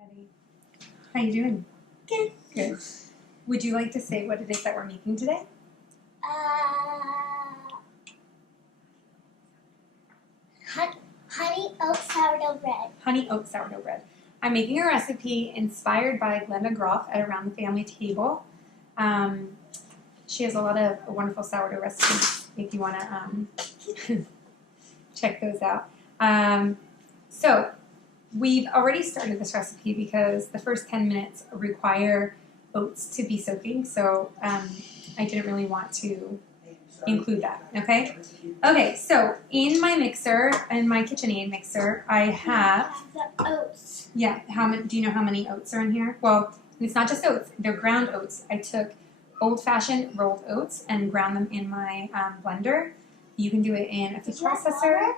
Ready. How you doing? Good. Good. Would you like to say what it is that we're making today? Honey oat sourdough bread. Honey oat sourdough bread. I'm making a recipe inspired by Glenda Groff at Around the Family Table. She has a lot of wonderful sourdough recipes if you want to check those out. So we've already started this recipe because the first 10 minutes require oats to be soaking, so I didn't really want to include that, okay? Okay, so in my mixer, in my KitchenAid mixer, I have the oats. Yeah, do you know how many oats are in here? Well, it's not just oats, they're ground oats. I took old-fashioned rolled oats and ground them in my blender. You can do it in a food processor.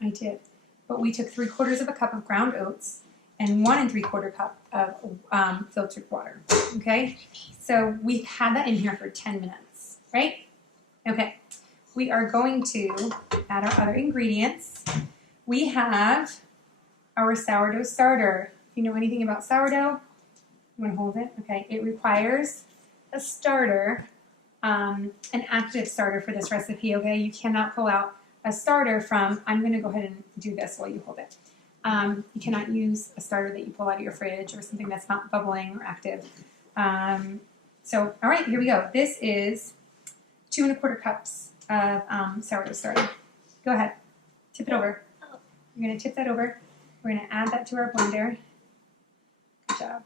I did. But we took 3/4 of a cup of ground oats and 1 3/4 cup of filtered water, okay? So we've had that in here for 10 minutes, right? Okay, we are going to add our other ingredients. We have our sourdough starter. If you know anything about sourdough, you want to hold it? Okay, it requires a starter, an active starter for this recipe, okay? You cannot pull out a starter from, I'm going to go ahead and do this while you hold it. You cannot use a starter that you pull out of your fridge or something that's not bubbling or active. So, all right, here we go. This is 2 1/4 cups of sourdough starter. Go ahead, tip it over. You're going to tip that over. We're going to add that to our blender. Good job.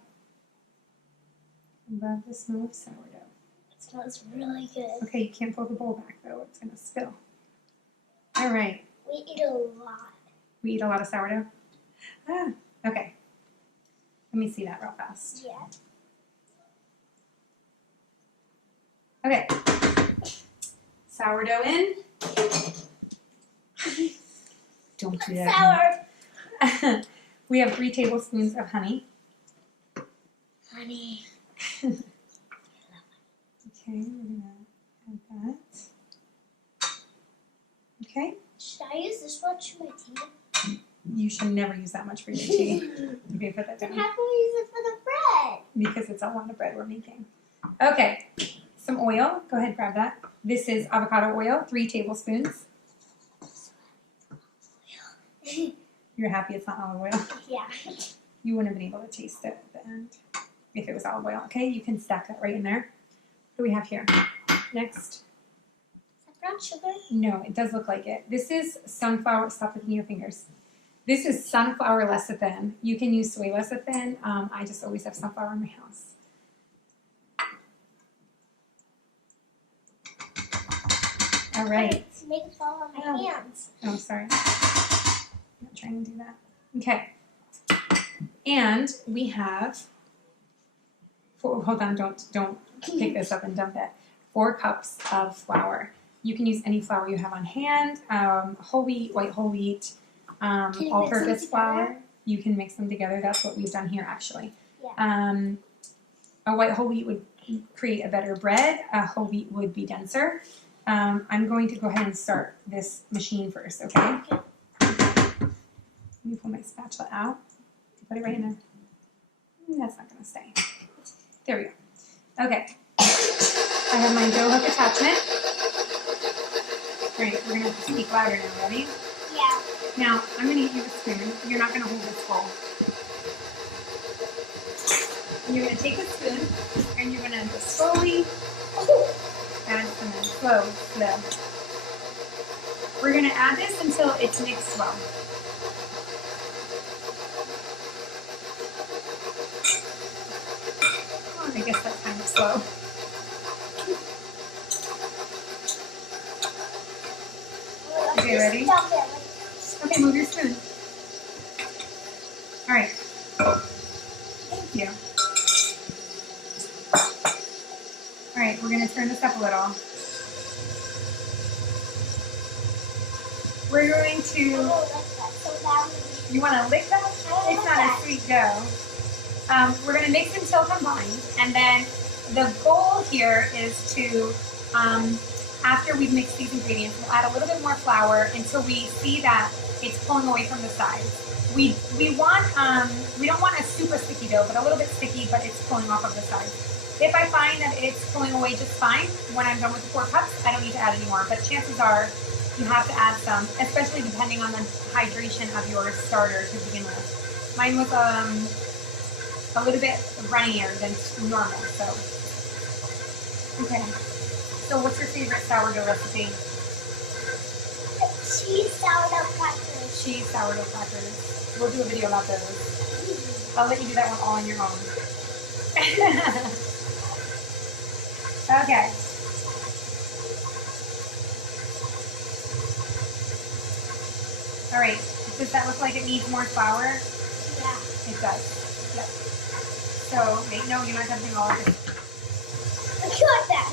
I love the smell of sourdough. It smells really good. Okay, you can't pull the bowl back though. It's going to spill. All right. We eat a lot. We eat a lot of sourdough? Ah, okay. Let me see that real fast. Yeah. Okay. Sourdough in. Don't do that. Sour. We have 3 tablespoons of honey. Honey. Okay, we're going to add that. Okay. Should I use this much for my tea? You should never use that much for your tea. Okay, put that Then down. how can we use it for the bread? Because it's a lot of bread we're making. Okay, some oil. Go ahead, grab that. This is avocado oil, 3 tablespoons. You're happy it's not olive oil. Yeah. You wouldn't have been able to taste it at the end if it was olive oil. Okay, you can stack that right in there. What do we have here? Next. Is that brown sugar? No, it does look like it. This is sunflower. Stop licking your fingers. This is sunflower lecithin. You can use soy lecithin. I just always have sunflower in my house. All right. Make it fall on my hands. Oh, sorry. I'm not trying to do that. Okay. And we have, hold on, don't pick this up and dump it. 4 cups of flour. You can use any flour you have on hand, whole wheat, white whole wheat, all-purpose flour. You can mix them together. That's what we've done here, actually. Yeah. A white whole wheat would create a better bread. A whole wheat would be denser. I'm going to go ahead and start this machine first, okay? Let me pull my spatula out. Put it right in there. That's not going to stay. There we go. Okay. I have my dough hook attachment. All right, we're going to have to speak louder now. Ready? Yeah. Now, I'm going to get you a spoon. You're not going to hold this bowl. And you're going to take a spoon, and you're going to just slowly add some slow. We're going to add this until it's mixed well. Oh, I guess that's kind of slow. Okay, ready? Okay, move your spoon. All right. Thank you. All right, we're going to turn this up a little. We're going to, you want to lick that? It's not a sweet dough. We're going to mix until combined, and then the goal here is to, after we've mixed these ingredients, we'll add a little bit more flour until we see that it's pulling away from the sides. We want we don't want a super sticky dough, but a little bit sticky, but it's pulling off of the sides. If I find that it's pulling away just fine when I'm done with the 4 cups, I don't need to add any more. But chances are you have to add some, especially depending on the hydration of your starter to begin with. Mine was a little bit runnier than normal, so. Okay. So what's your favorite sourdough recipe? Cheese sourdough crackers. Cheese sourdough crackers. We'll do a video about those. I'll let you do that one all on your own. Okay. All right. Does that look like it needs more flour? Yeah. It does. Yep. So, wait, no, you're not dumping all of it. I got that.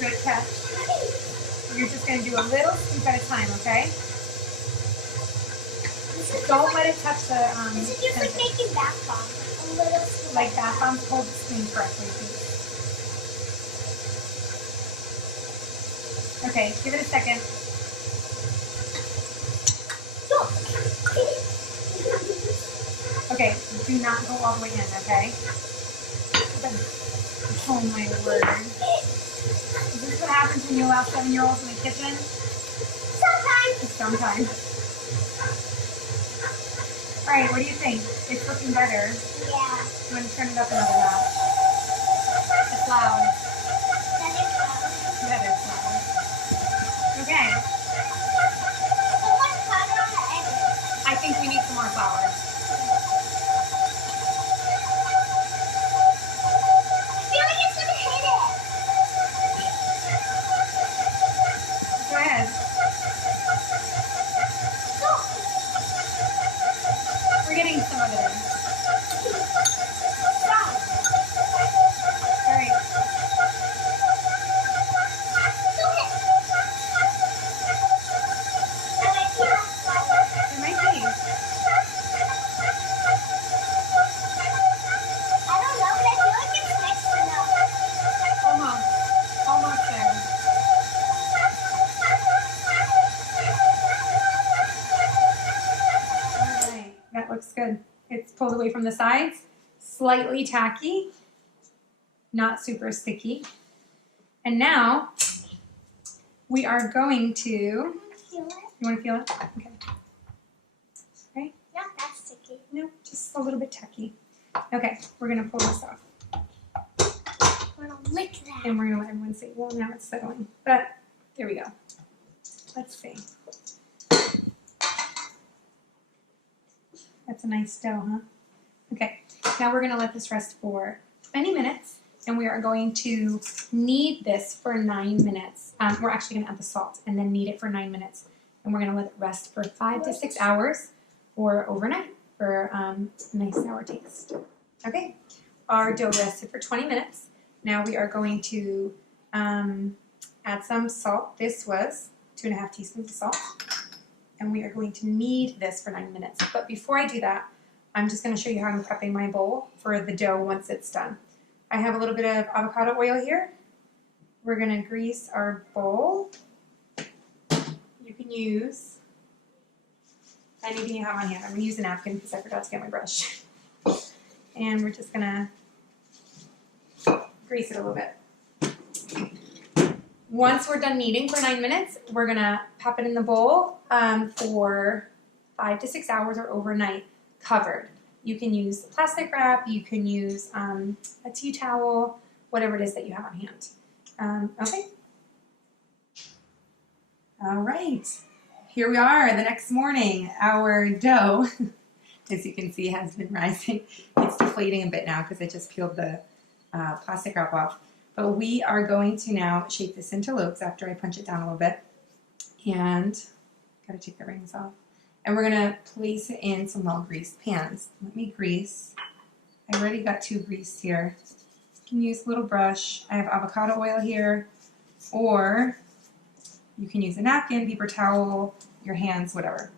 Good catch. You're just going to do a little scoop at a time, okay? Don't let it touch the This is just like making bath bombs. A little scoop. like bath bombs. Hold the spoon correctly, please. Okay, give it a second. Okay, do not go all the way in, okay? Oh my word. Is this what happens when you allow 7-year-olds in the kitchen? Sometimes. Sometimes. Alright, what do you think? It's looking better. Yeah. I'm going to turn it up another notch. It's loud. That is loud. That is loud. Okay. So much powder on the edges. I think we need some more flour. I feel like it's gonna hit it. Go ahead. We're getting some of it in. All right. It might be. I don't know, but I feel like it's mixed enough. Almost. Almost there. All right. That looks good. It's pulled away from the sides. Slightly tacky. Not super sticky. And now we are going to... Feel it? You want to feel it? Okay. Right? Not that sticky. No, just a little bit tacky. Okay, we're going to pull this off. I'm gonna lick that. And we're going to let everyone see. Well, now it's settling. But there we go. Let's see. That's a nice dough, huh? Okay, now we're going to let this rest for 20 minutes. And we are going to knead this for 9 minutes. We're actually going to add the salt and then knead it for 9 minutes. And we're going to let it rest for 5 to 6 hours or overnight for a nice sour taste. Okay, our dough rested for 20 minutes. Now we are going to add some salt. This was 2.5 teaspoons of salt. And we are going to knead this for 9 minutes. But before I do that, I'm just going to show you how I'm prepping my bowl for the dough once it's done. I have a little bit of avocado oil here. We're going to grease our bowl. You can use anything you have on hand. I'm going to use a napkin because I forgot to get my brush. And we're just going to grease it a little bit. Once we're done kneading for 9 minutes, we're going to pop it in the bowl for 5 to 6 hours or overnight covered. You can use plastic wrap, you can use a tea towel, whatever it is that you have on hand. Okay. All right. Here we are the next morning. Our dough, as you can see, has been rising. It's deflating a bit now because I just peeled the plastic wrap off. But we are going to now shape this into loaves after I punch it down a little bit. And gotta take the rings off. And we're gonna place it in some well-greased pans. Let me grease. I already got 2 greased here. You can use a little brush. I have avocado oil here, or you can use a napkin, paper towel, your hands, whatever.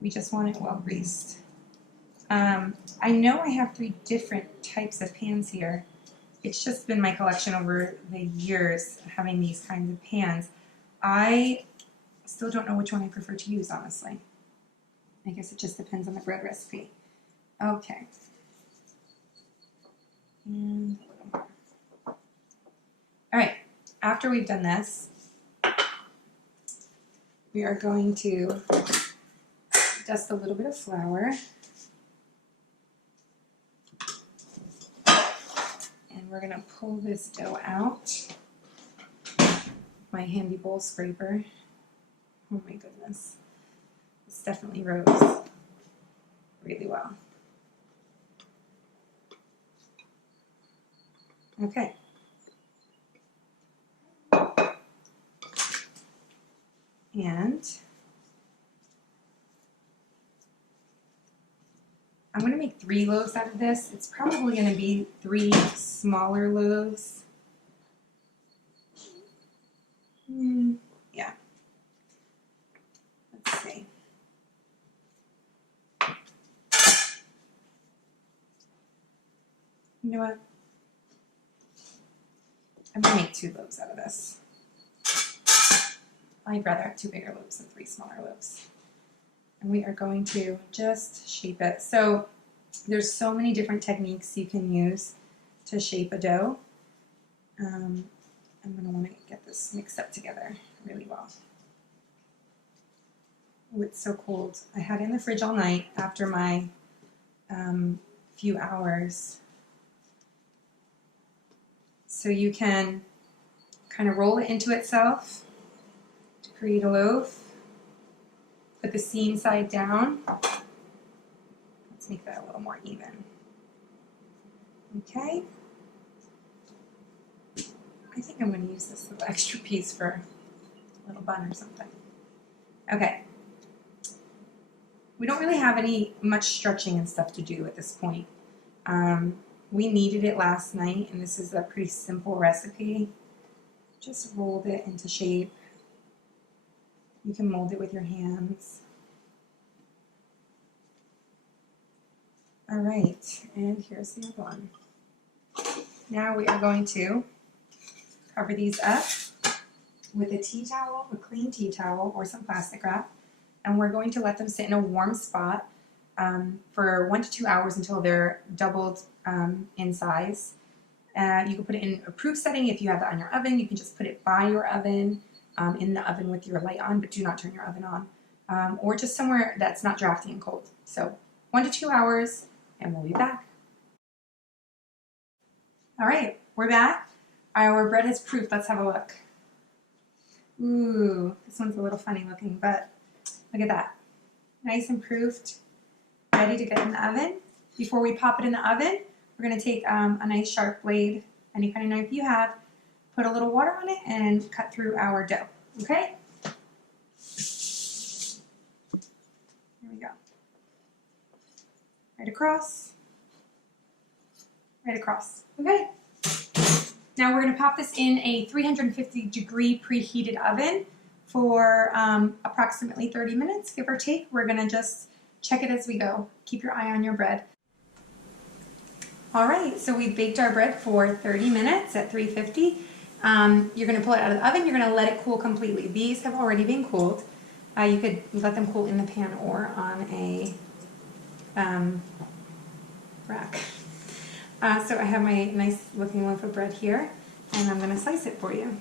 We just want it well greased. I know I have 3 different types of pans here. It's just been my collection over the years having these kinds of pans. I Still don't know which one I prefer to use, honestly. I guess it just depends on the bread recipe. Okay. And a little more. All right, after we've done this, we are going to dust a little bit of flour. And we're gonna pull this dough out. My handy bowl scraper. Oh my goodness. This definitely rose really well. Okay. And I'm going to make 3 loaves out of this. It's probably going to be 3 smaller loaves. Yeah. Let's see. You know what? I'm going to make 2 loaves out of this. I'd rather have 2 bigger loaves than 3 smaller loaves. And we are going to just shape it. So there's so many different techniques you can use to shape a dough. I'm going to want to get this mixed up together really well. Oh, it's so cold. I had it in the fridge all night after my few hours. So you can kind of roll it into itself to create a loaf. Put the seam side down. Let's make that a little more even. Okay. I think I'm going to use this little extra piece for a little bun or something. Okay. We don't really have much stretching and stuff to do at this point. We kneaded it last night, and this is a pretty simple recipe. Just rolled it into shape. You can mold it with your hands. All right, and here's the other one. Now we are going to cover these up with a tea towel, a clean tea towel, or some plastic wrap, and we're going to let them sit in a warm spot for 1 to 2 hours until they're doubled in size. You can put it in a proof setting if you have that on your oven. You can just put it by your oven, in the oven with your light on, but do not turn your oven on, or just somewhere that's not drafty and cold. So 1 to 2 hours, and we'll be back. All right, we're back. Our bread is proofed. Let's have a look. Ooh, this one's a little funny looking, but look at that. Nice and proofed, ready to get in the oven. Before we pop it in the oven, we're going to take a nice sharp blade, any kind of knife you have, put a little water on it, and cut through our dough. Okay? Here we go. Right across. Right across. Okay? Now we're going to pop this in a 350-degree preheated oven for approximately 30 minutes, give or take. We're going to just check it as we go. Keep your eye on your bread. All right, so we baked our bread for 30 minutes at 350. You're going to pull it out of the oven. You're going to let it cool completely. These have already been cooled. You could let them cool in the pan or on a rack. So I have my nice looking loaf of bread here, and I'm going to slice it for you.